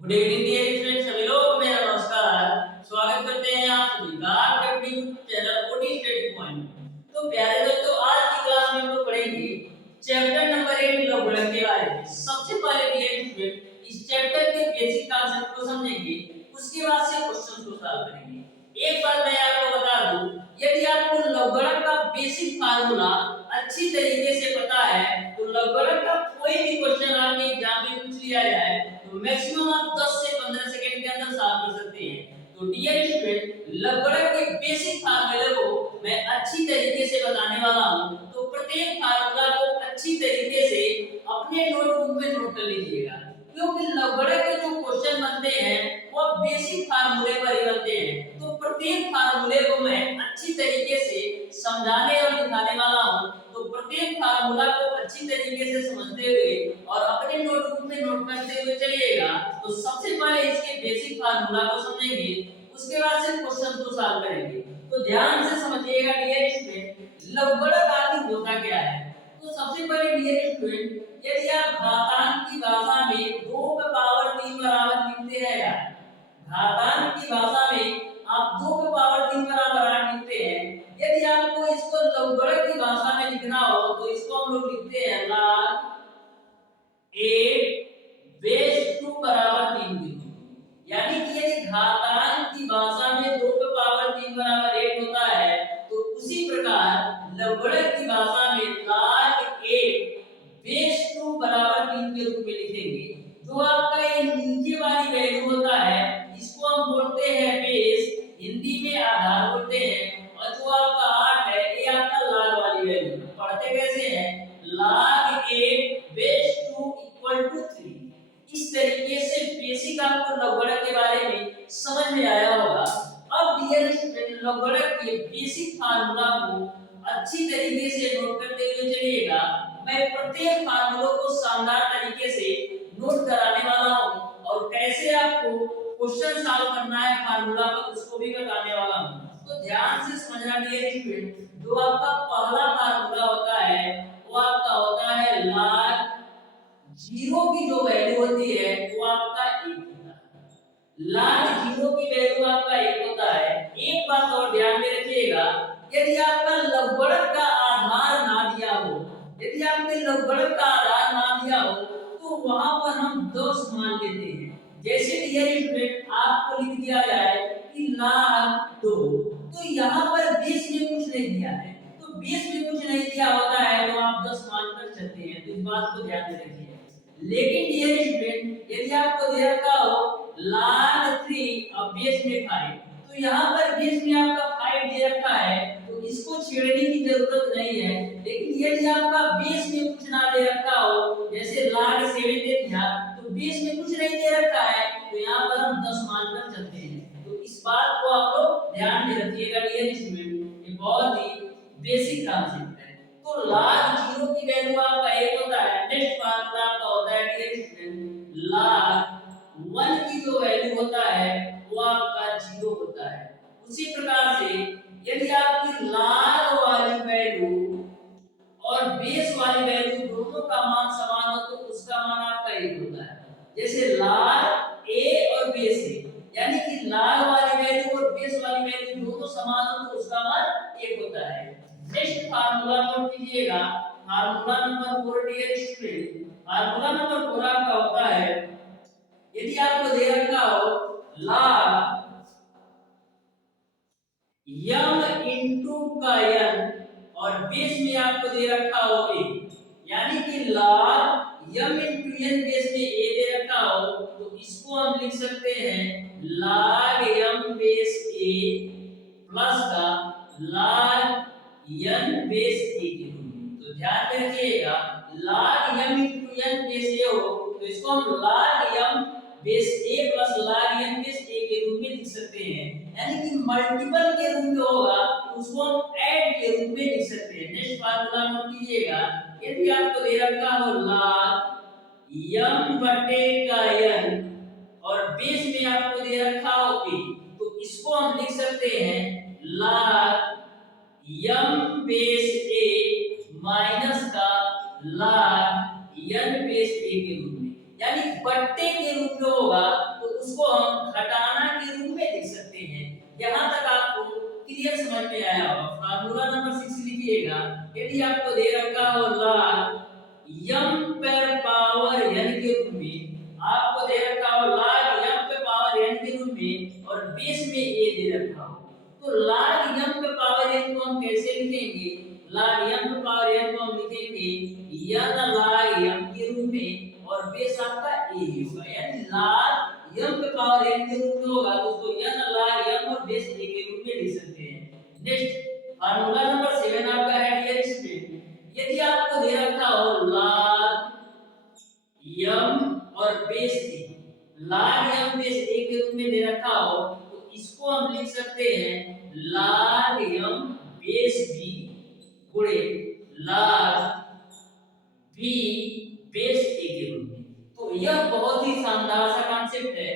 Good evening dear student, सभी लोगों को मेरा नमस्कार। स्वागत करते हैं आप सभी का आपके अपने YouTube channel OD study point. तो प्यारे दोस्तों, आज की क्लास में हम लोग पढ़ेंगे चैप्टर नंबर 8 लघुगणक के बारे में। सबसे पहले डियर स्टूडेंट इस चैप्टर के बेसिक कॉन्सेप्ट को समझेंगे, उसके बाद से क्वेश्चन को सॉल्व करेंगे। एक बात मैं आपको बता दूं, यदि आपको लघुगणक का बेसिक फार्मूला अच्छी तरीके से पता है तो लघुगणक का कोई भी क्वेश्चन आपके एग्जाम में पूछ लिया जाए तो मैक्सिमम आप 10 से 15 सेकंड के अंदर सॉल्व कर सकते हैं। तो डियर स्टूडेंट, लघुगणक के बेसिक फार्मूले को मैं अच्छी तरीके से बताने वाला हूं, तो प्रत्येक फार्मूला को अच्छी तरीके से अपने नोटबुक में नोट कर लीजिएगा, क्योंकि लघुगणक के जो क्वेश्चन बनते हैं वो बेसिक फार्मूले पर ही बनते हैं। तो प्रत्येक फार्मूले को मैं अच्छी तरीके से समझाने और दिखाने वाला हूं, तो प्रत्येक फार्मूला को अच्छी तरीके से समझते हुए और अपने नोटबुक में नोट करते हुए चलिएगा। तो सबसे पहले इसके बेसिक फार्मूला को समझेंगे, उसके बाद से क्वेश्चन को सॉल्व करेंगे। तो ध्यान से समझिएगा डियर स्टूडेंट, लघुगणक आखिर होता क्या है। तो सबसे पहले डियर स्टूडेंट, यदि आप घातांक की भाषा में 2 का पावर 3 बराबर लिखते हैं या घातांक की भाषा में आप 2 का पावर 3 बराबर 8 लिखते हैं, यदि आपको इसको लघुगणक की भाषा में लिखना हो तो इसको हम लोग लिखते हैं log 8 बेस 2 बराबर 3 की। यानी कि यदि घातांक की भाषा में 2 का पावर 3 बराबर 8 होता है, तो उसी प्रकार लघुगणक की भाषा में log 8 बेस 2 बराबर 3 के रूप में लिखेंगे। जो आपका ये नीचे वाली वैल्यू होता है इसको हम बोलते हैं बेस, हिंदी में आधार बोलते हैं, और जो आपका 8 है ये आपका log वाली वैल्यू। पढ़ते कैसे हैं, log 8 बेस 2 इक्वल टू 3। इस तरीके से बेसिक आपको लघुगणक के बारे में समझ में आया होगा। अब डियर स्टूडेंट, लघुगणक के बेसिक फार्मूला को अच्छी तरीके से नोट करते हुए चलिएगा। मैं प्रत्येक फार्मूलों को शानदार तरीके से नोट कराने वाला हूं और कैसे आपको क्वेश्चन सॉल्व करना है फार्मूला पर उसको भी बताने वाला हूं। तो ध्यान से समझना डियर स्टूडेंट, जो आपका पहला फार्मूला होता है वो आपका होता है log 0 की जो वैल्यू होती है वो आपका 1 होता है। log 0 की वैल्यू आपका 1 होता है। एक बात और ध्यान में रखिएगा, यदि आपका लघुगणक का आधार ना दिया हो, यदि आपके लघुगणक का आधार ना दिया हो तो वहां पर हम 10 मान लेते हैं। जैसे डियर स्टूडेंट आपको लिख दिया जाए कि log 2, तो यहाँ पर बेस में कुछ नहीं दिया है, तो बेस में कुछ नहीं दिया होता है तो आप 10 मान कर चलते हैं। तो इस बात को ध्यान में रखिए। लेकिन डियर स्टूडेंट, यदि आपको दे रखा हो log 3 और बेस में 5, तो यहाँ पर बेस में आपका 5 दे रखा है तो इसको छेड़ने की जरूरत नहीं है। लेकिन यदि आपका बेस में कुछ ना दे रखा हो, जैसे log 7 दे दिया तो बेस में कुछ नहीं दे रखा है, तो यहाँ पर हम 10 मान कर चलते हैं। तो इस बात को आप लोग ध्यान में रखिएगा डियर स्टूडेंट, ये बहुत ही बेसिक कॉन्सेप्ट है। तो log 0 की वैल्यू आपका 1 होता है। नेक्स्ट फार्मूला आपका होता है डियर स्टूडेंट log 1 की जो वैल्यू होता है वो आपका 0 होता है। उसी प्रकार से यदि आपकी log वाली वैल्यू और बेस वाली वैल्यू दोनों का मान समान हो तो उसका मान आपका 1 होता है। जैसे log a और बेस a, यानी कि log वाली वैल्यू और बेस वाली वैल्यू दोनों समान हो तो उसका मान 1 होता है। नेक्स्ट फार्मूला नोट कीजिएगा, formula number 4 dear student. Formula number 4 आपका होता है, यदि आपको दे रखा हो log m इनटू का n और बेस में आपको दे रखा हो a, यानी कि log m into n base में a दे रखा हो तो इसको हम लिख सकते हैं log m base a plus का log n बेस a के रूप में। तो ध्यान में रखिएगा, log m into n base a हो तो इसको हम log m base a plus log n base a के रूप में लिख सकते हैं। यानी कि मल्टीपल के रूप में होगा तो उसको हम ऐड के रूप में लिख सकते हैं। नेक्स्ट फार्मूला नोट कीजिएगा, यदि आपको दे रखा हो log m बटे का n और बेस में आपको दे रखा हो a, तो इसको हम लिख सकते हैं log m base a minus का log n बेस a के रूप में। यानी बट्टे के रूप में होगा में और बेस में ए दे रखा हो, तो log m पे पावर n को हम कैसे लिखेंगे? log m पे पावर n को हम लिखेंगे n log m के रूप में और बेस आपका a होगा, यानी log m पे पावर n के रूप में होगा तो उसको n log m और बेस a के रूप में लिख सकते हैं। नेक्स्ट फार्मूला नंबर 7 आपका है डियर स्टूडेंट, यदि आपको दे रखा हो log m और base a, log m base a के रूप में दे रखा हो तो इसको हम लिख सकते हैं log m बेस b गुणे log b बेस a के रूप में। तो यह बहुत ही शानदार सा कॉन्सेप्ट है।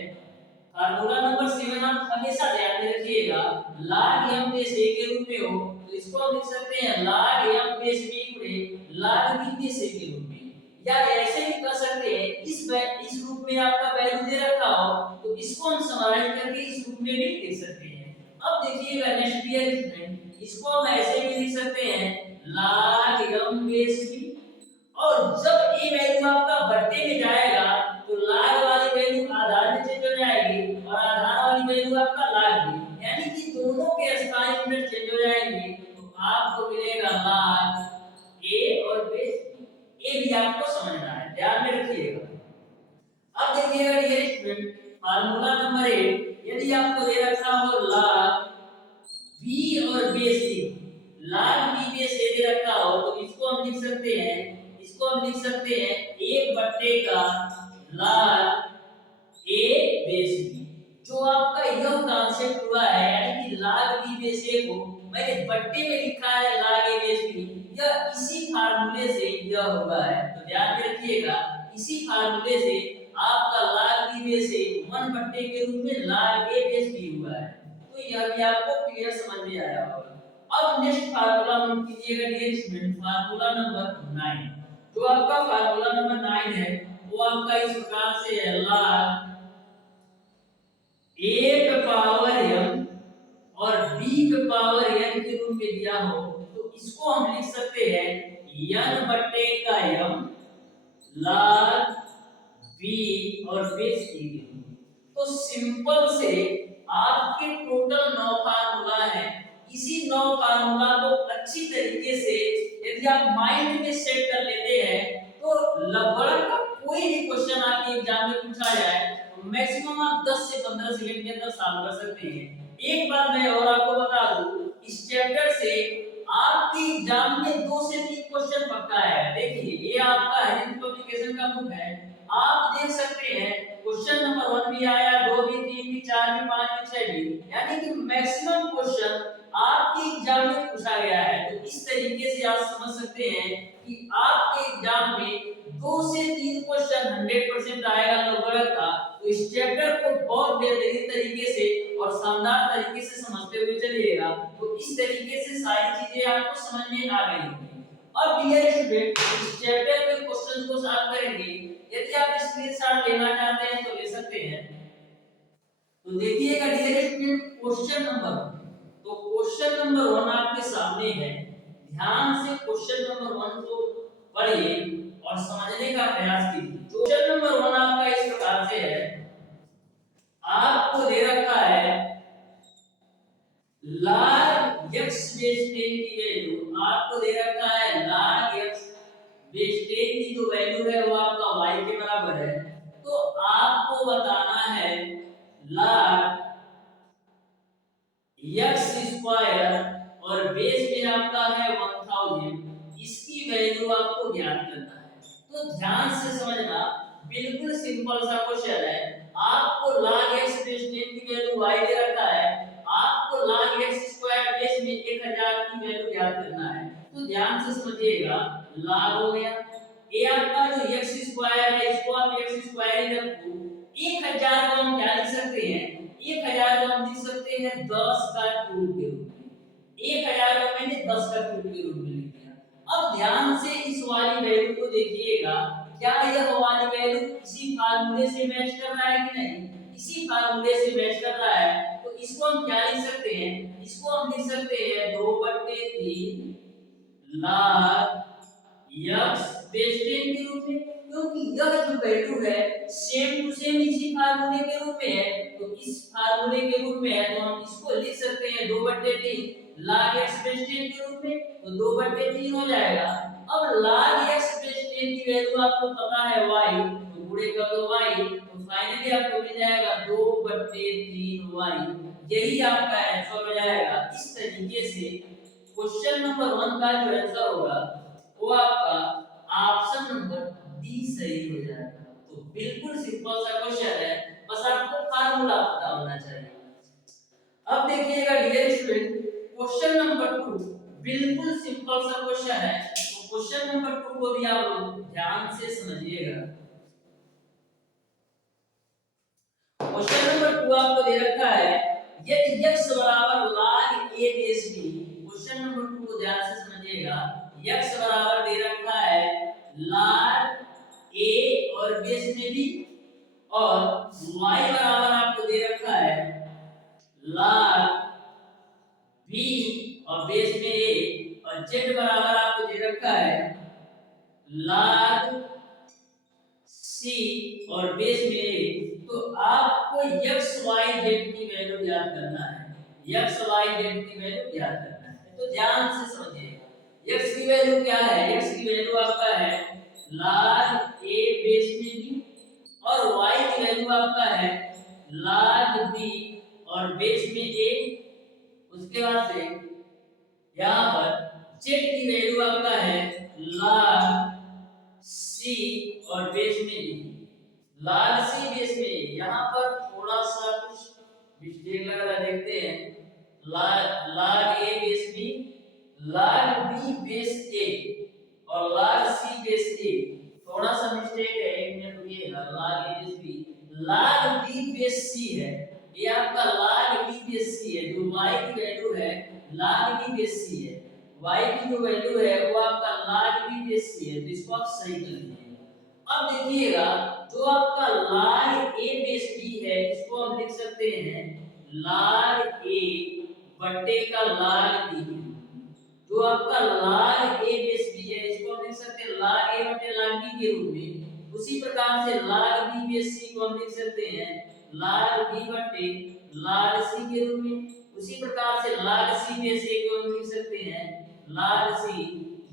फार्मूला नंबर 7 आप हमेशा ध्यान में रखिएगा, log m बेस a के रूप में हो तो इसको हम लिख सकते हैं log m बेस b गुणे log b बेस a के रूप में, या ऐसे भी कर सकते हैं इस रूप में आपका वैल्यू दे रखा हो तो इसको हम समराइज करके इस रूप में भी लिख सकते हैं। अब देखिएगा नेक्स्ट डियर स्टूडेंट, इसको हम ऐसे भी लिख सकते हैं log m बेस b, और जब ये वैल्यू आपका बट्टे में जाएगा तो log वाली वैल्यू आधार में चेंज हो जाएगी और आधार वाली वैल्यू आपका log में, यानी कि दोनों के स्थान यूनिट चेंज हो जाएंगे तो आपको मिलेगा log a और बेस ये भी आपको समझना है, ध्यान में रखिएगा। अब देखिएगा डियर स्टूडेंट फार्मूला नंबर 8, यदि आपको दे रखा हो log b और base a, log b base a दे रखा हो तो इसको हम लिख सकते हैं 1 बट्टे का log a बेस b। जो आपका यह कॉन्सेप्ट हुआ है यानी कि log b बेस a को मैंने बट्टे में लिखा है log a बेस b, यह इसी फार्मूले से यह हुआ है, तो ध्यान में रखिएगा इसी फार्मूले से आपका log b बेस a 1 बट्टे के रूप में log a बेस b हुआ है। तो यह भी आपको क्लियर समझ में आया होगा। अब नेक्स्ट फार्मूला नोट कीजिएगा डियर स्टूडेंट, फार्मूला नंबर 9। जो आपका फार्मूला नंबर 9 है वो आपका इस प्रकार से है log a पे पावर m और b पे पावर n के रूप में दिया हो तो इसको हम लिख सकते हैं n बट्टे का m log b और बेस a के रूप में। तो सिंपल से आपके टोटल 9 फार्मूला है, इसी 9 फार्मूला को अच्छी तरीके से यदि आप माइंड में सेट कर लेते हैं तो लगभग का कोई भी क्वेश्चन आपके एग्जाम में पूछा जाए तो मैक्सिमम आप 10 से 15 सेकंड के अंदर सॉल्व कर सकते हैं। एक बात मैं और आपको बता दूं, इस चैप्टर से आपके एग्जाम में 2 से 3 क्वेश्चन पक्का है। देखिए ये आपका हेल्थ पब्लिकेशन का बुक है, आप देख सकते हैं क्वेश्चन नंबर 1 भी आया, 2 भी, 3 भी, 4 भी, 5 भी, 6 भी, यानी कि मैक्सिमम क्वेश्चन आपके एग्जाम में पूछा गया है। तो इस तरीके से आप समझ सकते हैं कि आपके एग्जाम में 2 से 3 क्वेश्चन 100% आएगा लगभग का। तो इस चैप्टर को बहुत बेहतरीन तरीके से और शानदार तरीके से समझते हुए चलिएगा तो इस तरीके से सारी चीजें आपको समझ में आ गई होंगी। अब डियर स्टूडेंट इस चैप्टर के क्वेश्चन को सॉल्व करेंगे, यदि आप स्क्रीनशॉट लेना चाहते हैं तो ले सकते हैं। तो देखिएगा डियर स्टूडेंट क्वेश्चन नंबर, तो क्वेश्चन नंबर 1 आपके सामने है, ध्यान से क्वेश्चन नंबर 1 को पढ़िए और समझने का प्रयास कीजिए। क्वेश्चन नंबर 1 आपका इस प्रकार से है, आपको दे रखा है log x बेस 10 की वैल्यू, आपको दे रखा है log x बेस 10 की जो वैल्यू है वो आपका y के बराबर है। तो आपको बताना है log x स्क्वायर और बेस में आपका है 1000, इसकी वैल्यू आपको ज्ञात करना है। तो ध्यान से समझना, बिल्कुल सिंपल सा क्वेश्चन है। आपको log x बेस 10 की वैल्यू y दे रखा है, आपको log x स्क्वायर बेस में 1000 की वैल्यू ज्ञात करना है। तो ध्यान से समझिएगा, log हो गया, ये आपका जो x स्क्वायर है इसको आप x स्क्वायर ही रखो, 1000 को हम क्या लिख सकते हैं, 1000 को हम लिख सकते हैं 10 का क्यूब के रूप में, 1000 को मैंने 10 का क्यूब के रूप में लिख दिया। अब ध्यान से इस वाली वैल्यू को देखिएगा, क्या यह वाली वैल्यू इसी फार्मूले से मैच कर रहा है कि नहीं, इसी फार्मूले से मैच कर रहा है। तो इसको हम क्या लिख सकते हैं, इसको हम लिख सकते हैं 2/3 log x बेस 10 के रूप में। क्योंकि यह जो वैल्यू है सेम टू सेम इसी फार्मूले के रूप में है, तो इस फार्मूले के रूप में है तो हम इसको लिख सकते हैं 2/3 log x बेस 10 के रूप में, तो 2/3 हो जाएगा। अब log x बेस 10 की वैल्यू आपको पता है y, तो गुणे कर दो y, तो फाइनली आपको मिल जाएगा 2/3y। यही आपका आंसर हो जाएगा। इस तरीके से क्वेश्चन नंबर 1 का जो आंसर होगा वो आपका ऑप्शन नंबर डी सही हो जाएगा। तो बिल्कुल सिंपल सा क्वेश्चन है, बस आपको फार्मूला पता होना चाहिए। अब देखिएगा डियर स्टूडेंट, क्वेश्चन नंबर 2 बिल्कुल सिंपल सा क्वेश्चन है, तो क्वेश्चन नंबर 2 को भी आप लोग ध्यान से समझिएगा। क्वेश्चन नंबर 2 आपको दे रखा है यदि x बराबर log a base b, question number 2 को ध्यान से समझिएगा। x बराबर दे रखा है log a और बेस में b, और y बराबर आपको दे रखा है log b और बेस में a, और z बराबर आपको दे रखा है log c और बेस में a। तो आपको x y z की वैल्यू ज्ञात करना है, x y z की वैल्यू ज्ञात करना है। तो ध्यान से समझिए x की वैल्यू क्या है, x की वैल्यू आपका है log a बेस में b, और y की वैल्यू आपका है log b और बेस में a। उसके बाद से यहाँ पर z की वैल्यू आपका है log c और बेस में a, log c बेस में a। यहाँ पर थोड़ा सा कुछ मिस्टेक लग रहा है, देखते हैं। log a base b, log b base a और log c बेस a, थोड़ा सा मिस्टेक है, एक मिनट रुकिएगा। log a base b, log b base c है, ये आपका log b बेस c है। जो y की वैल्यू है log b बेस c है, y की जो वैल्यू है वो आपका log b बेस c है, तो इसको आप सही कर लीजिए। अब देखिएगा जो आपका log a बेस b है इसको हम लिख सकते हैं log a बट्टे का log b। जो आपका log a बेस b है इसको हम लिख सकते हैं log a बट्टे log b के रूप में। उसी प्रकार से log b बेस c को हम लिख सकते हैं log b बट्टे log c के रूप में। उसी प्रकार से log c बेस a को हम लिख सकते हैं log c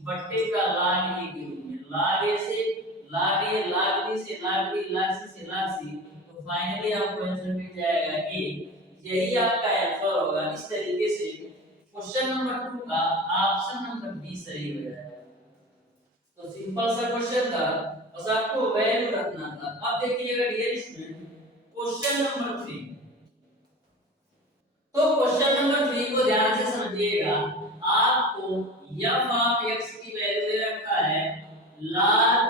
बट्टे का log a के रूप में। log a से log a, log b से log b, log c से log c, तो फाइनली आपको आंसर मिल जाएगा a। यही आपका आंसर होगा। इस तरीके से क्वेश्चन नंबर 2 का ऑप्शन नंबर बी सही हो जाएगा। तो सिंपल सा क्वेश्चन था, बस आपको वैल्यू रखना था। अब देखिएगा डियर स्टूडेंट क्वेश्चन नंबर 3। तो क्वेश्चन नंबर 3 को ध्यान से समझिएगा। आपको f ऑफ x की वैल्यू दे रखा है log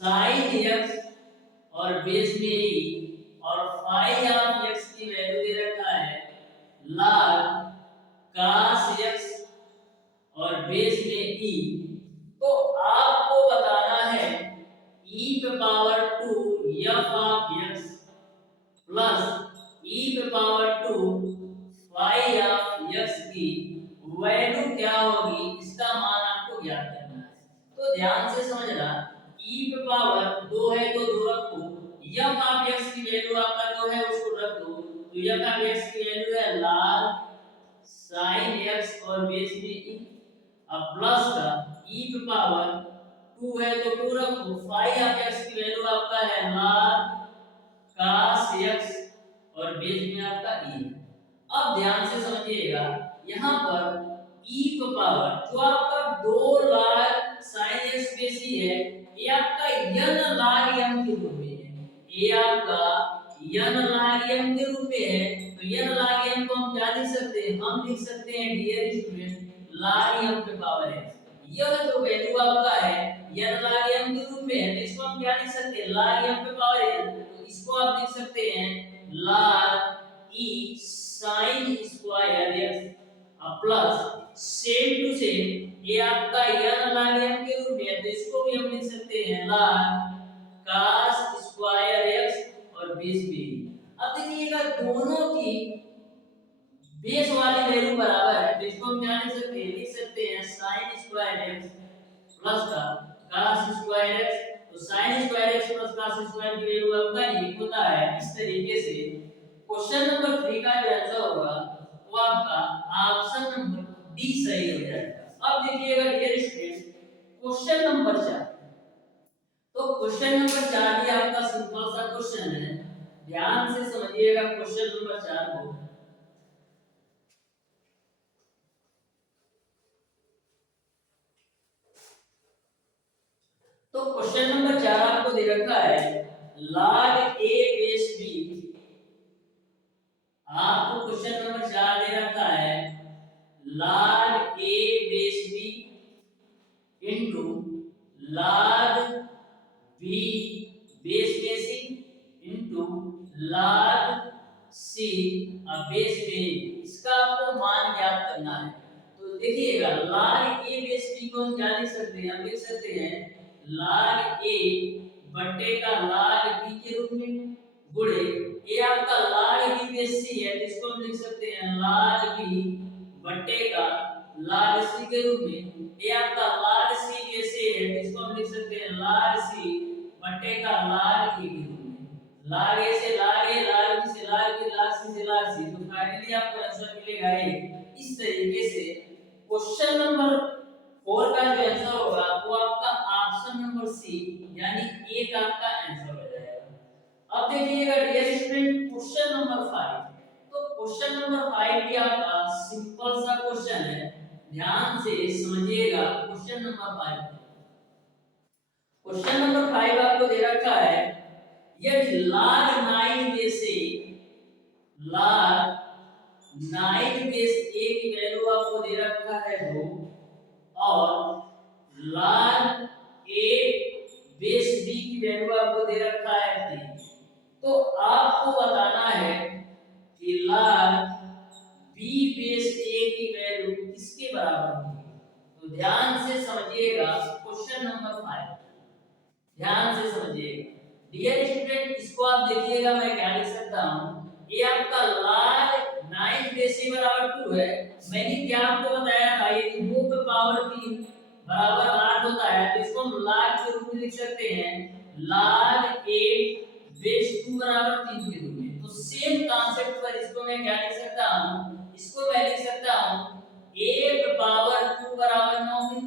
sin x और बेस में e, और phi ऑफ x की वैल्यू दे रखा है log cos x और बेस में e। तो आपको बताना है e पे power 2 f of x plus e पे पावर 2 phi ऑफ x की वैल्यू क्या होगी, इसका मान आपको ज्ञात करना है। तो ध्यान से समझना, e पे पावर 2 है तो 2 रखो, f ऑफ x की वैल्यू आपका जो है उसको रख दो, तो f ऑफ x की वैल्यू है log sin x और बेस में e। अब प्लस का e पे पावर 2 है तो 2 रखो, phi ऑफ x की वैल्यू आपका है log cos x और बेस में आपका e। अब ध्यान से समझिएगा, यहाँ पर e को पावर जो आपका 2 log sin x base e है, ये आपका n log m के रूप में है। ये आपका n log m के रूप में है, तो n log m को हम क्या लिख सकते हैं, हम लिख सकते हैं डियर स्टूडेंट log m पे पावर है। यह जो वैल्यू आपका है n log m के रूप में है, तो इसको हम क्या लिख सकते हैं log m पे पावर है, तो इसको आप लिख सकते हैं log e sin square x plus same to same ये आपका n log m के रूप में है, तो इसको भी हम लिख सकते हैं log cos स्क्वायर x और बेस में। अब देखिएगा दोनों की बेस वाली वैल्यू बराबर है, तो इसको हम क्या लिख सकते हैं, sin स्क्वायर x प्लस का cos स्क्वायर x, तो sin square x plus cos square की वैल्यू आपका 1 होता है। इस तरीके से क्वेश्चन नंबर 3 का जो आंसर होगा वो आपका ऑप्शन नंबर डी सही हो जाएगा। अब देखिएगा डियर स्टूडेंट क्वेश्चन नंबर 4, तो क्वेश्चन नंबर 4 भी आपका सिंपल सा क्वेश्चन है, ध्यान से समझिएगा क्वेश्चन नंबर 4 को। तो क्वेश्चन नंबर 4 आपको दे रखा है log a बेस b, आपको क्वेश्चन नंबर 4 दे रखा है log a base b into log b base में c into log c base में, इसका आपको मान ज्ञात करना है। तो देखिएगा log a बेस b को हम क्या लिख सकते हैं, हम लिख सकते हैं log a बटे का log b के रूप में गुणे ये आपका log b बेस c है, इसको हम लिख सकते हैं log b बटे का log c के रूप में। ये आपका log c बेस a है, इसको हम लिख सकते हैं log c बटे का log a के रूप में। log a से log a, log b से log b, log c से log c, तो फाइनली आपको आंसर मिलेगा ये। इस तरीके से क्वेश्चन नंबर 4 का जो आंसर होगा वो आपका ऑप्शन नंबर सी यानी ए का आपका आंसर हो जाएगा। अब देखिएगा डियर स्टूडेंट क्वेश्चन नंबर 5, तो क्वेश्चन नंबर 5 भी आपका सिंपल सा क्वेश्चन है, ध्यान से समझिएगा क्वेश्चन नंबर 5। क्वेश्चन नंबर 5 आपको दे रखा है यदि log 9 में से log 9 बेस a की वैल्यू आपको दे रखा है 2 और log 8 बेस b की वैल्यू आपको दे रखा है 3, तो आपको बताना है कि log b बेस a की वैल्यू किसके बराबर होगी। तो ध्यान से समझिएगा क्वेश्चन नंबर 5, ध्यान से समझिएगा डियर स्टूडेंट। इसको आप देखिएगा मैं क्या लिख सकता हूं, ये आपका log 9 बेस a बराबर 2 है। मैंने क्या आपको बताया था ये 2 पे पावर 3 बराबर 8 होता है, तो इसको हम log के रूप में लिख सकते हैं log 8 बेस 2 बराबर 3 के रूप में। तो सेम कांसेप्ट पर इसको मैं क्या लिख सकता हूं, इसको मैं लिख सकता हूं a पे पावर 2 बराबर 9,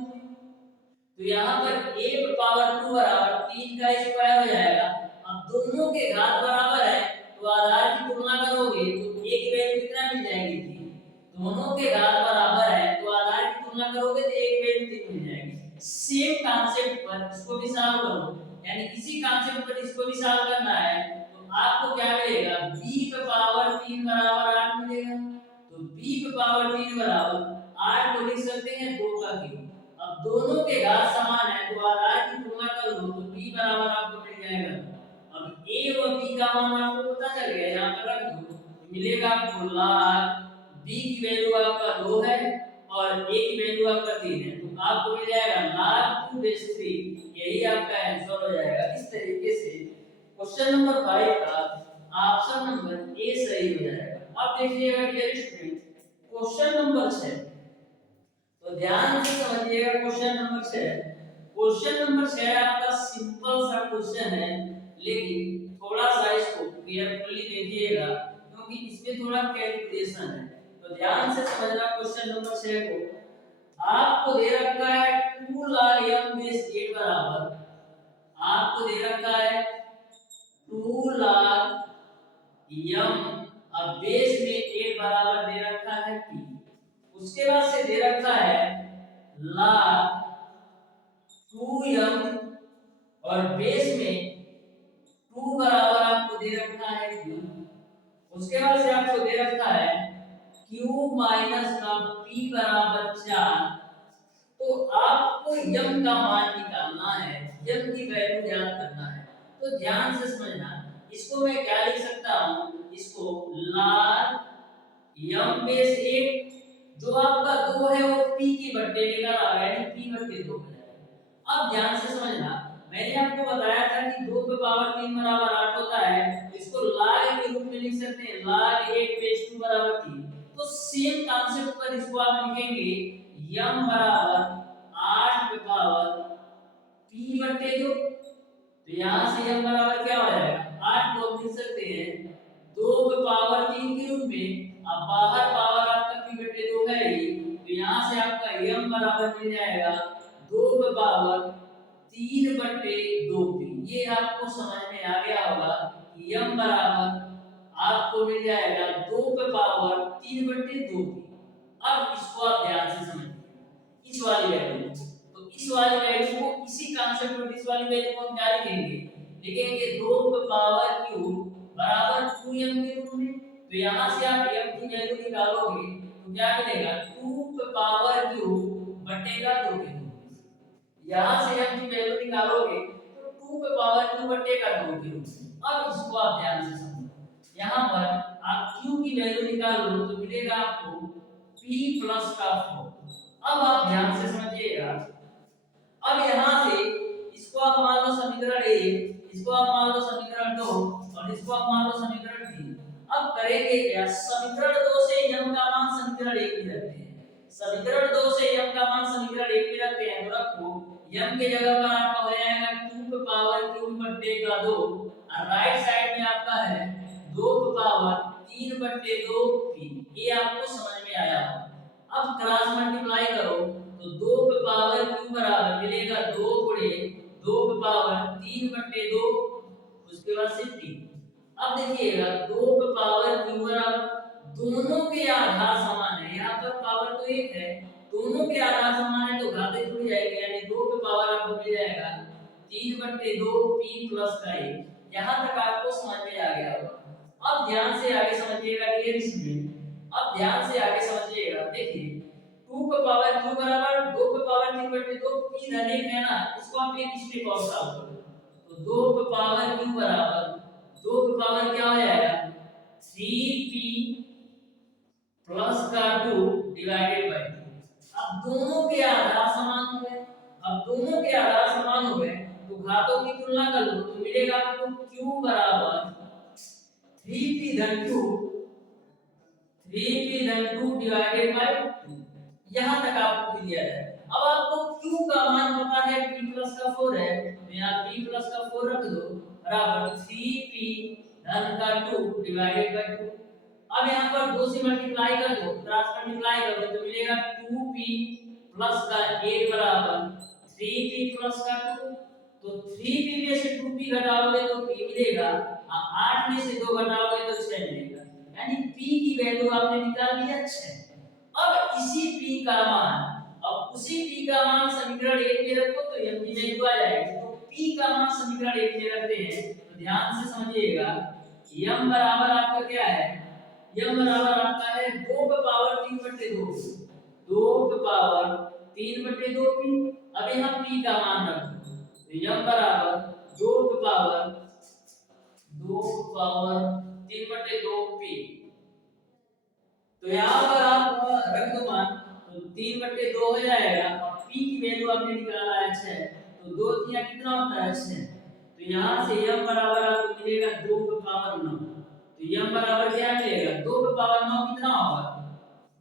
तो यहाँ पर a पे पावर 2 बराबर 3 का स्क्वायर हो जाएगा। अब दोनों के घात बराबर है तो आधार की तुलना करोगे तो a की वैल्यू कितना मिल जाएगी 3, दोनों के घात बराबर है तो आधार की तुलना करोगे तो a की वैल्यू 3 मिल जाएगी। सेम कांसेप्ट पर इसको भी सॉल्व करो, यानी इसी कांसेप्ट पर इसको भी सॉल्व करना है, तो आपको क्या मिलेगा b पे पावर 3 बराबर 8 मिलेगा। तो b पे पावर 3 बराबर 8 को लिख सकते हैं 2 का क्यूब। अब दोनों के घात समान है तो आधार की तुलना कर लो तो b बराबर आपको मिल जाएगा। अब a और b का मान आपको पता चल गया, यहां पर रख दो तो मिलेगा आपको log b की वैल्यू आपका 2 है और a की वैल्यू आपका 3 है, तो आपको मिल जाएगा log 2 बेस 3, यही आपका आंसर हो जाएगा। इस तरीके से क्वेश्चन नंबर 5 का ऑप्शन नंबर ए सही हो जाएगा। अब देखिएगा डियर स्टूडेंट क्वेश्चन नंबर 6, तो ध्यान से समझिएगा क्वेश्चन नंबर 6। क्वेश्चन नंबर 6 आपका सिंपल सा क्वेश्चन है, लेकिन थोड़ा सा इसको केयरफुली देखिएगा क्योंकि इसमें थोड़ा कैलकुलेशन है। तो ध्यान से समझना क्वेश्चन नंबर 6 को। आपको दे रखा है 2 log m बेस 8 बराबर, आपको दे रखा है 2 log m, अब बेस में 8 बराबर दे रखा है t, उसके बाद से दे रखा है log 2m और बेस में 2 बराबर आपको दे रखा है q, उसके बाद से आपको दे रखा है q माइनस का p बराबर 4। तो आपको m का मान निकालना है, m की वैल्यू ज्ञात करना है। तो ध्यान से समझना, इसको मैं क्या लिख सकता हूं, इसको log m बेस 8 जो आपका 2 है वो p की बट्टे लेकर आ गया, यानी p बट्टे 2 हो जाएगा। अब ध्यान से समझना, मैंने आपको बताया था कि 2 पे पावर 3 बराबर 8 होता है, इसको log के रूप में लिख सकते हैं log 8 बेस 2 बराबर 3। तो सेम कांसेप्ट पर इसको आप लिखेंगे m बराबर 8 पे पावर p 3/2, तो यहाँ से m बराबर क्या हो जाएगा 8 लोग लिख सकते हैं 2 पे पावर 3 के रूप में। अब बाहर पावर आपका p/2 है ही, तो यहाँ से आपका m बराबर मिल जाएगा 2 पे पावर 3/2p। ये आपको समझ में आ गया होगा कि m बराबर आपको मिल जाएगा 2 पे पावर 3/2p। अब इसको आप ध्यान से समझिए इस वाली वैल्यू, तो इस वाली वैल्यू को इसी कांसेप्ट में इस वाली वैल्यू को हम क्या लिखेंगे, लिखेंगे 2 पे पावर क्यूब बराबर 2m के रूप में। तो यहाँ से आप m की वैल्यू निकालोगे तो क्या मिलेगा 2 पे पावर क्यूब बटेगा 2 के रूप में। यहाँ से m की वैल्यू निकालोगे तो 2 पे पावर क्यूब बटेगा 2 के रूप में। अब इसको आप ध्यान से समझो, यहाँ पर आप q की वैल्यू निकाल लो तो मिलेगा आपको p प्लस का 4। अब आप ध्यान से समझिएगा, अब यहाँ से इसको आप मान लो समीकरण 1, इसको आप मान लो समीकरण 2 और इसको आप मान लो समीकरण 3। अब करेंगे क्या, समीकरण 2 से m का मान समीकरण 1 में रखते हैं, समीकरण 2 से m का मान समीकरण 1 में रखते हैं, तो रखो m के जगह पर आपका हो जाएगा 2 पे पावर क्यूब बटेगा 2 और राइट साइड में आपका है 2 पे पावर 3/2p। ये आपको समझ में आया। अब क्रॉस मल्टीप्लाई करो तो 2 पे पावर क्यूब बराबर मिलेगा 2 गुणे 2 पे पावर 3/2, उसके बाद से p। अब देखिएगा 2 पे पावर क्यूब बराबर दोनों के आधार समान है, यहाँ पर पावर तो एक है, दोनों के आधार समान है तो घाते जुड़ जाएंगे, यानी 2 पे पावर आपको मिल जाएगा 3/2p प्लस का 1। यहाँ तक आपको समझ में आ गया होगा। अब ध्यान से आगे समझिएगा डियर स्टूडेंट, अब ध्यान से आगे समझिएगा। देखिए 2 पे पावर क्यूब बराबर 2 पे पावर 3/2 p धन 1 है ना, इसको आप एक स्टेप और सॉल्व करो तो 2 पे पावर क्यूब बराबर 2 पे पावर क्या हो जाएगा 3p प्लस का 2 डिवाइडेड बाय 2। अब दोनों के आधार समान हो गए, अब दोनों के आधार समान हो गए तो घातों की तुलना कर लो तो मिलेगा आपको q बराबर 3p धन 2 डिवाइडेड बाय 2। यहाँ तक आपको क्लियर है। अब आपको q का मान पता है p प्लस का 4 है, तो यहाँ p प्लस का 4 रख दो बराबर 3p धन का 2 डिवाइडेड बाय 2। अब यहाँ पर 2 से मल्टीप्लाई कर दो, क्रॉस मल्टीप्लाई कर दो तो मिलेगा 2p प्लस का 8 बराबर 3p प्लस का 2। तो 3p में से 2p घटाओगे तो p मिलेगा, 8 में से 2 घटाओगे तो 6 मिलेगा, यानी p की वैल्यू आपने निकाल लिया 6। अब इसी p का मान, अब उसी p का मान समीकरण 1 में रखो तो m की वैल्यू आ जाएगी। तो p का मान समीकरण 1 में रखते हैं तो ध्यान से समझिएगा, m बराबर आपका क्या है, m बराबर आपका है 2 पे पावर 3/2, 2 पे पावर 3/2p। अब यहाँ p का मान रखो तो m बराबर 2 पे पावर 3/2p। तो यहाँ पर आप रख दो मान तो 3/2 हो जाएगा और p की वैल्यू आपने निकाला है 6, तो 2 3 कितना होता है 6। तो यहाँ से m बराबर आपको मिलेगा 2 पे पावर 9। तो m बराबर क्या मिलेगा 2 पे पावर 9 कितना होगा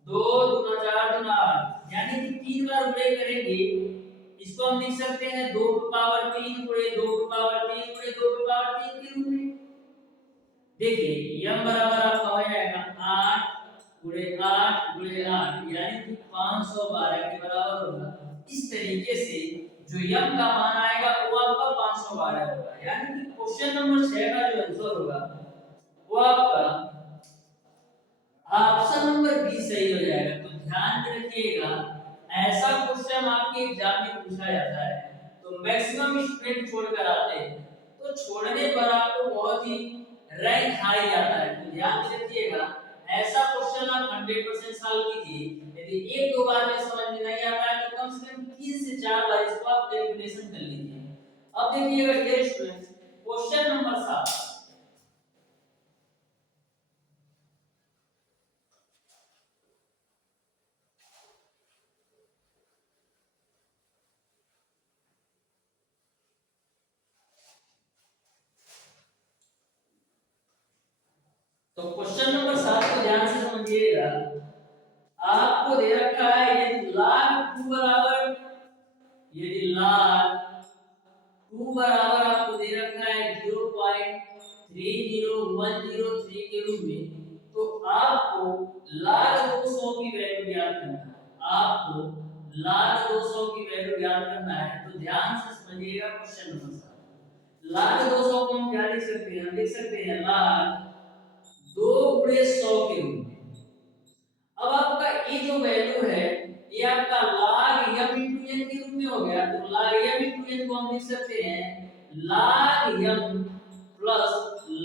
2 दूना 4 दूना 8, यानी कि 3 बार गुणे करेंगे। इसको हम लिख सकते हैं 2 पे पावर 3 गुणे 2 पे पावर 3 गुणे 2 पे पावर 3 के रूप में। देखिए m बराबर आपका हो जाएगा 8 गुणे 8 गुणे 8, यानी कि 512 के बराबर होगा। इस तरीके से जो m का मान आएगा वो आपका 512 होगा, यानी कि क्वेश्चन नंबर 6 का जो आंसर होगा वो आपका ऑप्शन नंबर बी सही हो जाएगा। तो ध्यान में रखिएगा, ऐसा क्वेश्चन आपके एग्जाम में पूछा जाता है तो मैक्सिमम स्टूडेंट छोड़कर आते हैं, तो छोड़ने पर आपको बहुत ही रैंक हाई आता है। तो ध्यान में रखिएगा, ऐसा क्वेश्चन आप 100% सॉल्व कीजिए। यदि एक दो बार में समझ में नहीं आता है तो कम से कम 3 से 4 बार इसको आप कैलकुलेशन कर लीजिए। अब देखिएगा डियर स्टूडेंट्स, क्वेश्चन नंबर 7। तो क्वेश्चन नंबर 7 को ध्यान से समझिएगा। आपको दे रखा है यदि log 2 बराबर, यदि log 2 बराबर आपको दे रखा है 0.30103 के रूप में। तो आपको log 200 की वैल्यू ज्ञात करना है। आपको log 200 की वैल्यू ज्ञात करना है। तो ध्यान से समझिएगा क्वेश्चन नंबर 7। log 200 को हम क्या लिख सकते हैं? हम लिख सकते हैं log 2 गुणे 100 के रूप में। अब आपका ये जो वैल्यू है ये आपका log m into n के रूप में हो गया। तो log m into n को हम लिख सकते हैं log m plus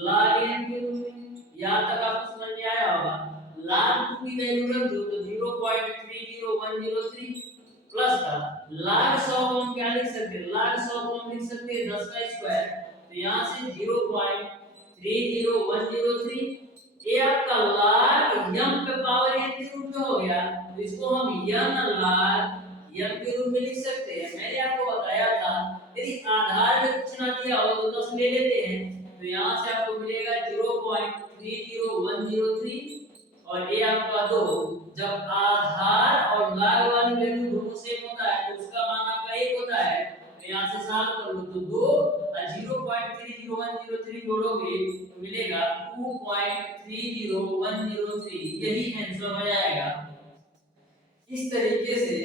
log n के रूप में। यहाँ तक आपको समझ में आया होगा। log 2 की वैल्यू रख दो तो 0.30103 प्लस का log 100 को हम क्या लिख सकते हैं? log 100 को हम लिख सकते हैं 10 का स्क्वायर। तो यहाँ से 0.30103 ये आपका log m पे पावर n के रूप में हो गया। तो इसको हम n log m के रूप में लिख सकते हैं। मैंने आपको बताया था यदि आधार में कुछ ना दिया हो तो 10 ले लेते हैं। तो यहाँ से आपको मिलेगा 0.30103 और ये आपका 2। जब आधार और log वाली वैल्यू दोनों सेम होता है तो उसका मान आपका 1 होता है। तो यहाँ से सॉल्व कर लो तो 2 और 0.30103 जोड़ोगे तो मिलेगा 2.30103। यही आंसर हो जाएगा। इस तरीके से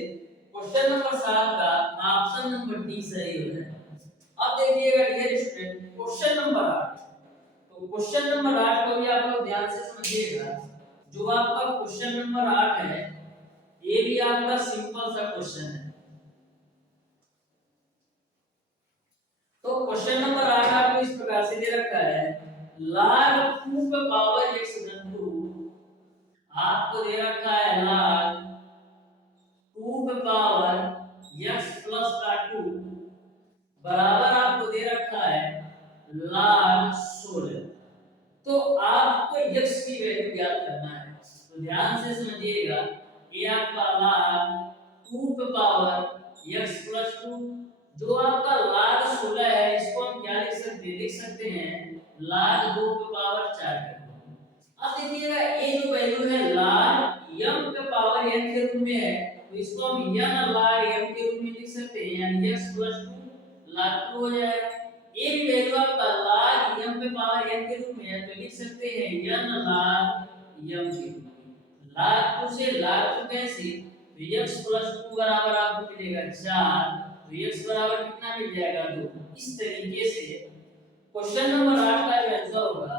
क्वेश्चन नंबर 7 का ऑप्शन नंबर डी सही हो जाएगा। अब देखिएगा डियर स्टूडेंट क्वेश्चन नंबर 8। तो क्वेश्चन नंबर 8 को भी आप लोग ध्यान से समझिएगा। जो आपका क्वेश्चन नंबर 8 है ये भी आपका सिंपल सा क्वेश्चन है। तो क्वेश्चन नंबर 8 आपको इस प्रकार से दे रखा है log 2 पे पावर x घन 2। आपको दे रखा है log 2 पे पावर x प्लस का 2 बराबर आपको दे रखा है log 16। तो आपको x की वैल्यू ज्ञात करना है। तो ध्यान से समझिएगा ये आपका log 2 पे पावर x प्लस 2 जो आपका log 16 है इसको हम क्या लिख सकते हैं? लिख सकते हैं log 2 पे पावर 4 के रूप में। अब देखिएगा ये जो वैल्यू है log m पे पावर n के रूप में है तो इसको हम n log m के रूप में लिख सकते हैं यानी x प्लस 2 log 2 हो जाएगा। ये भी वैल्यू आपका log m पे पावर n के रूप में है तो लिख सकते हैं n log m के रूप में। log 2 से log 2 कैसे? तो x प्लस 2 बराबर आपको मिलेगा 4। तो x बराबर कितना मिल जाएगा? 2। इस तरीके से क्वेश्चन नंबर 8 का जो आंसर होगा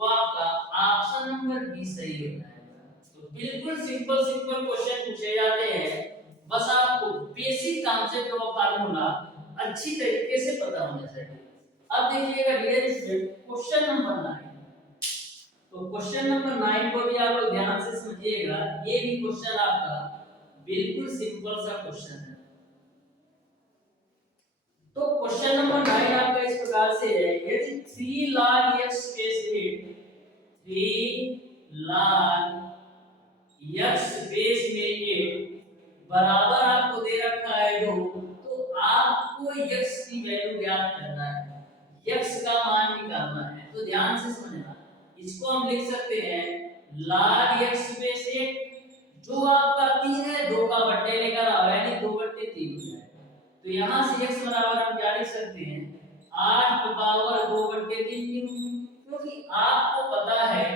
वो आपका ऑप्शन नंबर बी सही हो जाएगा। तो बिल्कुल सिंपल क्वेश्चन पूछे जाते हैं। बस आपको बेसिक कॉन्सेप्ट और फार्मूला अच्छी तरीके से पता होना चाहिए। अब देखिएगा डियर स्टूडेंट क्वेश्चन नंबर 9। तो क्वेश्चन नंबर 9 को भी आप लोग ध्यान से समझिएगा। ये भी क्वेश्चन आपका बिल्कुल सिंपल सा क्वेश्चन है। तो क्वेश्चन नंबर 9 आपका इस प्रकार से है यदि 3 log x space 8 3 log x space में 8 बराबर आपको दे रखा है 2। तो आपको x की वैल्यू ज्ञात करना है, x का मान निकालना है। तो ध्यान से समझना इसको हम लिख सकते हैं log x स्पेस 8 जो आपका 3 है 2 का बट्टे लेकर आओ यानी 2/3 हो जाएगा। तो यहाँ से x बराबर हम क्या लिख सकते हैं 8 की पावर 2/3 क्योंकि आपको पता है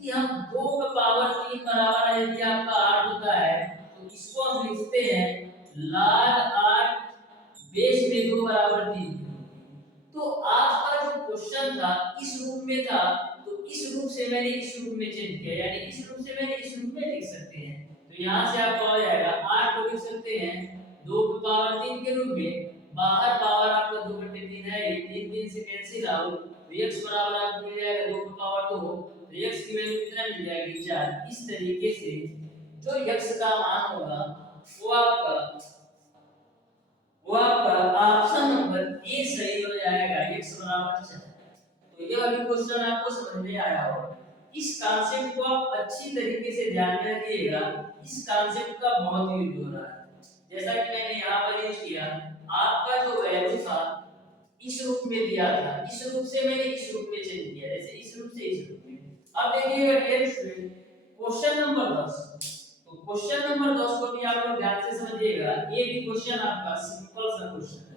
कि हम 2 की पावर 3 बराबर है यदि आपका 8 होता है तो इसको हम लिखते हैं log 8 बेस में 2 बराबर 3। तो आपका जो क्वेश्चन था इस रूप में था तो इस रूप से मैंने इस रूप में चेंज किया यानी इस रूप से मैंने इस रूप में लिख सकते हैं। तो यहाँ से आपको आ जाएगा 8 को लिख सकते हैं 2 की पावर 3 के रूप में। बाहर पावर आपका 2/3 है 3 से कैंसिल आउट तो x बराबर आपको मिल जाएगा 2 की पावर 2। तो x की वैल्यू कितना मिल जाएगी 4। इस तरीके से जो x का मान होगा वो आपका ऑप्शन नंबर ए सही हो जाएगा x बराबर 4। तो ये वाली क्वेश्चन आपको समझ में आया होगा। इस कॉन्सेप्ट को आप अच्छी तरीके से ध्यान में रखिएगा। इस कॉन्सेप्ट का बहुत यूज हो रहा है। जैसा कि मैंने यहाँ पर यूज किया आपका जो वैल्यू था इस रूप में दिया था इस रूप से मैंने इस रूप में चेंज किया जैसे इस रूप से इस रूप में। अब देखिएगा डियर स्टूडेंट क्वेश्चन नंबर 10। तो क्वेश्चन नंबर 10 को भी आप लोग ध्यान से समझिएगा। ये भी क्वेश्चन आपका सिंपल सा क्वेश्चन है।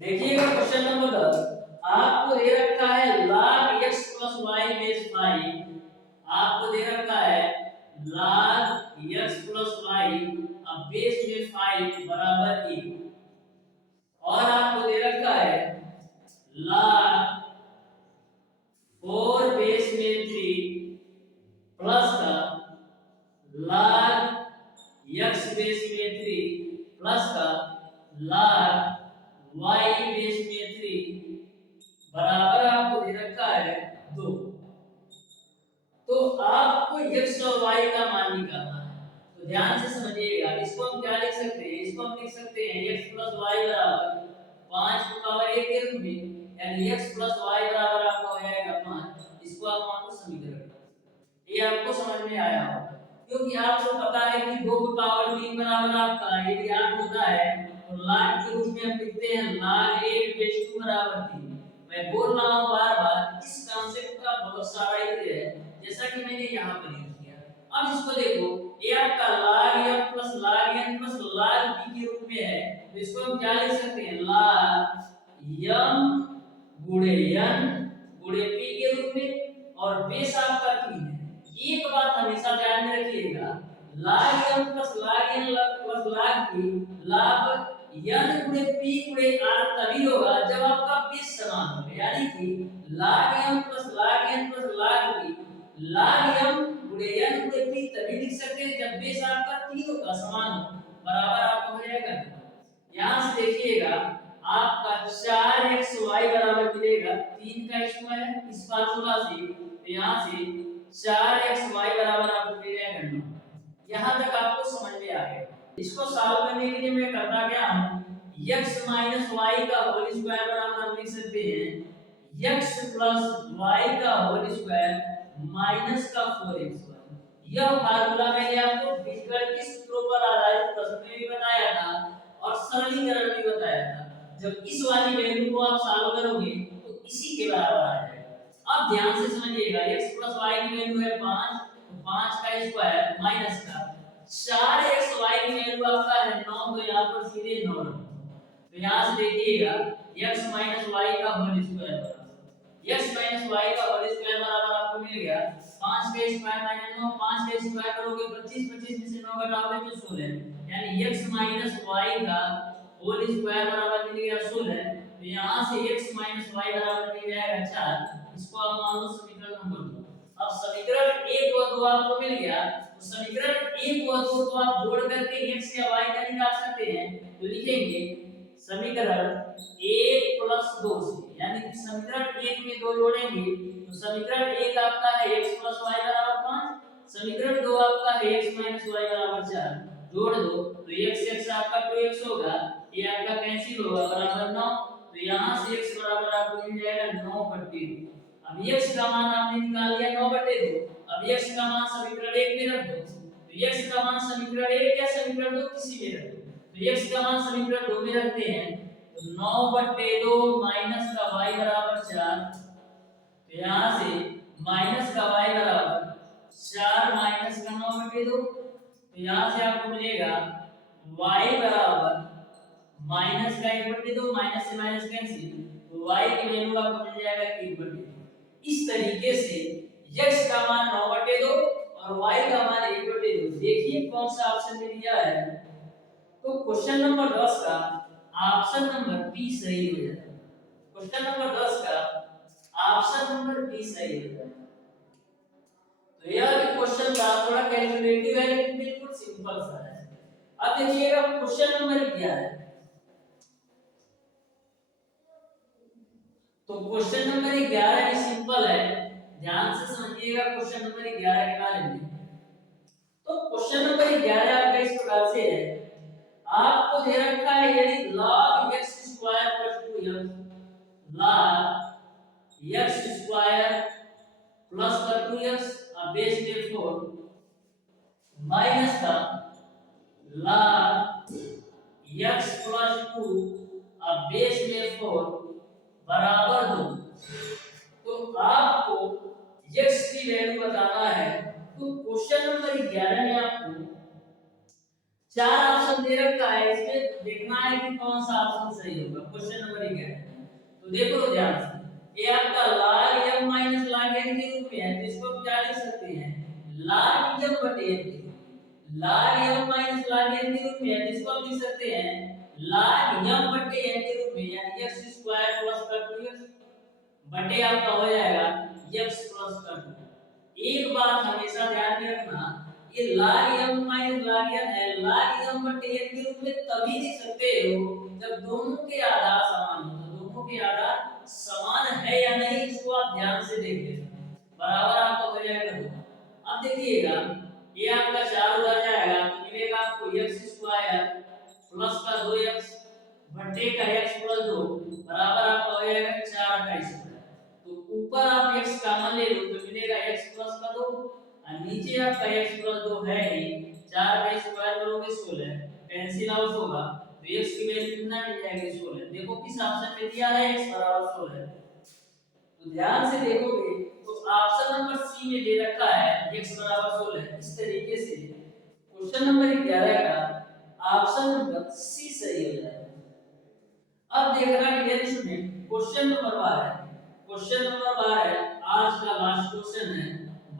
देखिएगा क्वेश्चन नंबर 10, आपको दे रखा है log x plus y base 5। आपको दे रखा है log x plus y अब बेस में 5 बराबर 1, और आपको दे रखा है log 4 बेस में 3 प्लस का log x बेस में 3 प्लस का log y बेस में 3 बराबर आपको दे रखा है 2। तो आपको x और y का मान निकालना है, तो ध्यान से समझिएगा। इसको हम क्या लिख सकते हैं, इसको हम लिख सकते हैं x प्लस y बराबर 5 की पावर 1 के रूप में, यानी x प्लस y बराबर आपको हो जाएगा 5। इसको आप मान लो समीकरण। ये आपको समझ में आया हो, क्योंकि आपको पता है कि 2 की पावर 3 बराबर आपका यदि 8 होता है तो log के रूप में हम लिखते हैं log 1 बेस 2 बराबर 3। मैं बोल रहा हूं बार-बार, इस कांसेप्ट का बहुत सारा ही है, जैसा कि मैंने यहां पर यूज किया। अब इसको देखो, ये आपका log m plus log n plus log p के रूप में है, तो इसको हम क्या लिख सकते हैं log m गुणे n गुणे p के रूप में, और बेस आपका 3 है। एक बात हमेशा ध्यान में रखिएगा, log m plus log n plus log p log n गुणे p गुणे r तभी होगा जब आपका बेस समान हो, यानी कि log m plus log n plus log p log m गुणे n गुणे p तभी लिख सकते हैं जब बेस आपका तीनों का समान हो, बराबर आपको हो जाएगा। यहां से देखिएगा आपका 4xy बराबर मिलेगा 3 का स्क्वायर इस फार्मूला से, तो यहां से 4xy बराबर आपको मिल जाएगा 9। यहां तक आपको समझ में आ गया। इसको सॉल्व करने के लिए मैं करता क्या हूं, x y का होल स्क्वायर बराबर हम लिख सकते हैं x y का होल स्क्वायर माइनस का 4xy। यह फार्मूला मैंने आपको बीजगणित के सूत्रों पर आधारित प्रश्न में भी बताया था और सरलीकरण भी बताया था। जब इस वाली वैल्यू को आप सॉल्व करोगे तो इसी के बराबर आ जाएगा। अब ध्यान से समझिएगा, x प्लस y की वैल्यू है 5, तो 5 का स्क्वायर माइनस का 4xy की वैल्यू आपका है 9, तो यहां पर सीधे 9 रखो। तो यहां से देखिएगा x y का होल स्क्वायर बराबर x y का होल स्क्वायर बराबर आपको मिल गया 5 का स्क्वायर माइनस 9, 5 का स्क्वायर करोगे 25, 25 में से 9 घटाओगे तो 16, यानी x y का होल स्क्वायर बराबर मिल गया 16। तो यहां से x y बराबर मिल जाएगा 4। इसको आप मान लो समीकरण नंबर 2। अब समीकरण 1 और 2 आपको मिल गया, तो समीकरण 1 और 2 को आप जोड़ करके x या y का निकाल सकते हैं। तो लिखेंगे समीकरण 1 प्लस 2 से, यानी कि समीकरण 1 में 2 जोड़ेंगे तो समीकरण 1 आपका है x प्लस y बराबर 5, समीकरण 2 आपका है x माइनस y बराबर 4। जोड़ दो तो x x आपका 2x होगा, ये आपका कैंसिल होगा बराबर 9। तो यहां से x बराबर आपको मिल जाएगा 9/2। अब x का मान आपने निकाल लिया 9/2। अब x का मान समीकरण 1 में रख दो, तो x का मान समीकरण 1 या समीकरण 2 किसी में रख दो। तो x का मान समीकरण 2 में रखते हैं, तो 9/2 माइनस का y बराबर 4। तो यहां से माइनस का y बराबर 4 माइनस का 9/2, तो यहां से आपको मिलेगा y बराबर माइनस का 1/2, माइनस से माइनस कैंसिल, तो y की वैल्यू आपको मिल जाएगा 1/2। इस तरीके से x का मान 9/2 और y का मान 1/2। देखिए कौन सा ऑप्शन में दिया है, तो क्वेश्चन नंबर 10 का ऑप्शन नंबर बी सही हो जाएगा। क्वेश्चन नंबर 10 का ऑप्शन नंबर बी सही हो जाएगा। तो यह क्वेश्चन का थोड़ा कैलकुलेटिव है लेकिन बिल्कुल सिंपल सा है। अब देखिएगा क्वेश्चन नंबर 11। तो क्वेश्चन नंबर 11 भी सिंपल है, ध्यान से समझिएगा क्वेश्चन नंबर 11 के बारे में। तो क्वेश्चन नंबर 11 आपका इस प्रकार से है, आपको दे रखा है यदि log x² + 2x log x² plus का 2x अब बेस में 4 माइनस का log x + 2 अब बेस में 4 बराबर 2। तो आपको x की वैल्यू बताना है। तो क्वेश्चन नंबर 11 में आपको चार ऑप्शन दे रखा है, इसमें देखना है कि कौन सा ऑप्शन सही होगा। क्वेश्चन नंबर 11 तो देखो ध्यान से, ये आपका log m minus log n के रूप में है, तो इसको हम क्या लिख सकते हैं, log m बटे n के रूप में। log m minus log n के रूप में है, तो इसको हम लिख सकते हैं log m बटे n के रूप में, यानी x स्क्वायर प्लस का 2x बटे आपका हो जाएगा x प्लस का 2। एक बात हमेशा ध्यान में रखना, ये log m minus log n है, log m बटे n के रूप में तभी लिख सकते हो जब दोनों के आधार समान हो। तो दोनों के आधार समान है या नहीं, इसको आप ध्यान से देख लेना, बराबर आपका हो जाएगा 2। अब देखिएगा, ये आपका 4 उधर जाएगा तो मिलेगा आपको x स्क्वायर प्लस का 2x बटे का x प्लस 2 बराबर आपका हो जाएगा 4 का स्क्वायर। तो ऊपर आप x कॉमन ले लो तो मिलेगा x प्लस का 2 और नीचे आपका x प्लस 2 है ही, 4 का स्क्वायर करोगे 16, कैंसिल आउट होगा तो x की वैल्यू कितना मिल जाएगी 16। देखो किस ऑप्शन में दिया है x बराबर 16, तो ध्यान से देखोगे तो ऑप्शन नंबर सी में दे रखा है x बराबर 16। इस तरीके से क्वेश्चन नंबर 11 का ऑप्शन नंबर सी सही हो जाएगा। अब देखना क्लियर इसमें क्वेश्चन नंबर 12 है। क्वेश्चन नंबर 12 आज का लास्ट क्वेश्चन है,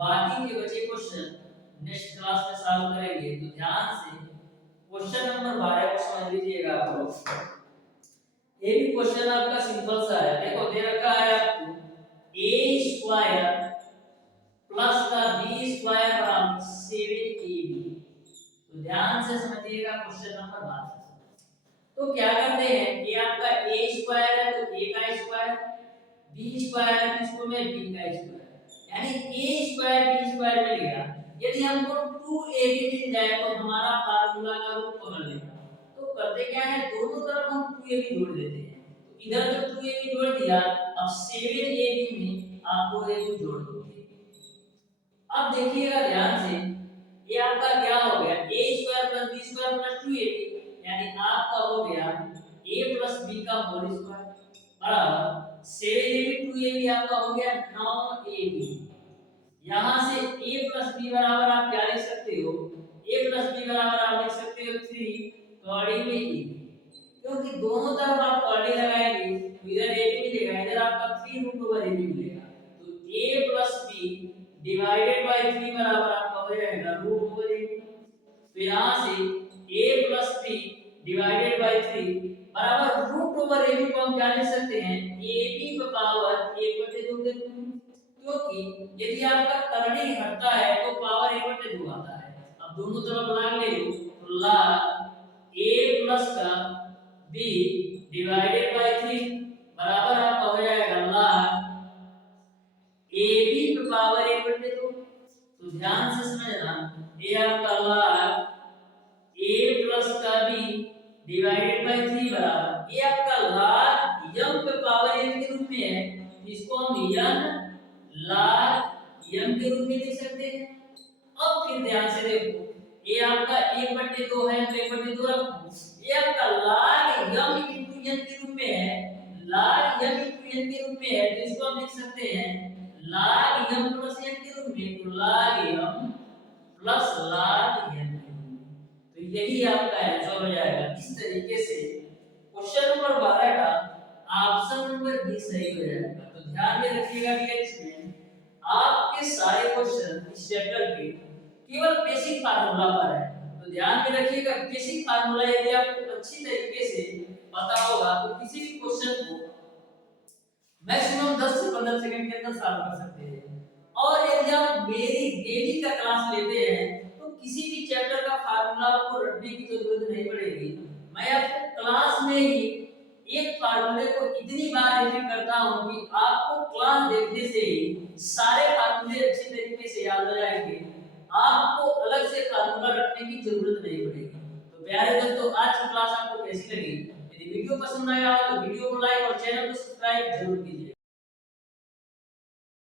बाकी के बचे क्वेश्चन नेक्स्ट क्लास में सॉल्व करेंगे। तो ध्यान से क्वेश्चन नंबर 12 को समझ लीजिएगा आप लोग। ये भी क्वेश्चन आपका सिंपल सा है, देखो दे रखा है आपको a स्क्वायर प्लस का b स्क्वायर बराबर 7ab। तो ध्यान से समझिएगा क्वेश्चन नंबर 12। तो क्या करते हैं, ये आपका a स्क्वायर है तो a का स्क्वायर, b स्क्वायर है तो इसको मैं b का स्क्वायर, यानी a स्क्वायर b स्क्वायर मिल गया। यदि हमको 2ab मिल जाए तो हमारा फार्मूला का रूप पकड़ लेगा। तो करते क्या है, दोनों तरफ हम 2ab जोड़ देते हैं। तो इधर जब 2ab जोड़ दिया, अब 7ab में आप 2ab जोड़ दोगे। अब देखिएगा ध्यान से, ये आपका क्या हो गया, a square plus b square plus 2ab, यानी आपका हो गया a प्लस b का होल स्क्वायर बराबर 7ab 2ab आपका हो गया 9ab। यहां से a प्लस b बराबर आप क्या लिख सकते हो, a प्लस b बराबर आप लिख सकते हो 3 कौड़ी में ab, क्योंकि दोनों तरफ आप कौड़ी लगाएंगे तो इधर ab मिलेगा, इधर आपका 3 रूट ओवर ab मिलेगा। तो a plus b divided by 3 बराबर आपका हो जाएगा रूट ओवर ab। तो यहां से a plus b divided by 3 बराबर रूट ओवर ab को हम क्या लिख सकते हैं, ab का पावर 1/2 के रूप में, क्योंकि यदि आपका करनी घटता है तो पावर 1/2 आता है। अब दोनों तरफ log ले लो तो log a प्लस का b डिवाइडेड बाय 3 बराबर आपका हो जाएगा log ab की पावर 1/2। तो ध्यान से समझना, ये आपका log a प्लस का b डिवाइडेड बाय 3 बराबर ये आपका log m पे पावर n के रूप में है, इसको हम n log m के रूप में लिख सकते हैं। अब फिर ध्यान से देखो, ये आपका 1/2 है तो 1/2 रखो, ये आपका log m into n के रूप में है, log m into n के रूप में है, तो इसको हम लिख सकते हैं log m प्लस n के रूप में, तो log m plus log n। तो यही आपका आंसर हो जाएगा। इस तरीके से क्वेश्चन नंबर 12 का ऑप्शन नंबर बी सही हो जाएगा। तो ध्यान में रखिएगा कि इसमें आपके सारे क्वेश्चन इस चैप्टर के केवल बेसिक फार्मूला पर है। तो ध्यान में रखिएगा, बेसिक फार्मूला यदि आपको अच्छी तरीके से पता होगा तो किसी भी क्वेश्चन को मैक्सिमम 10 से 15 सेकंड के अंदर सॉल्व कर सकते हैं। और यदि आप मेरी डेली का क्लास लेते हैं तो किसी भी चैप्टर का फार्मूला आपको रटने की जरूरत नहीं पड़ेगी। मैं आपको क्लास में ही एक फार्मूले को इतनी बार रिपीट करता हूं कि आपको क्लास देखने से ही सारे फार्मूले अच्छी तरीके से याद हो जाएंगे, आपको अलग से फार्मूला रटने की जरूरत नहीं पड़ेगी। तो प्यारे दोस्तों, आज की क्लास आपको कैसी लगी? यदि वीडियो पसंद आया हो तो वीडियो को लाइक और चैनल को सब्सक्राइब जरूर कीजिए।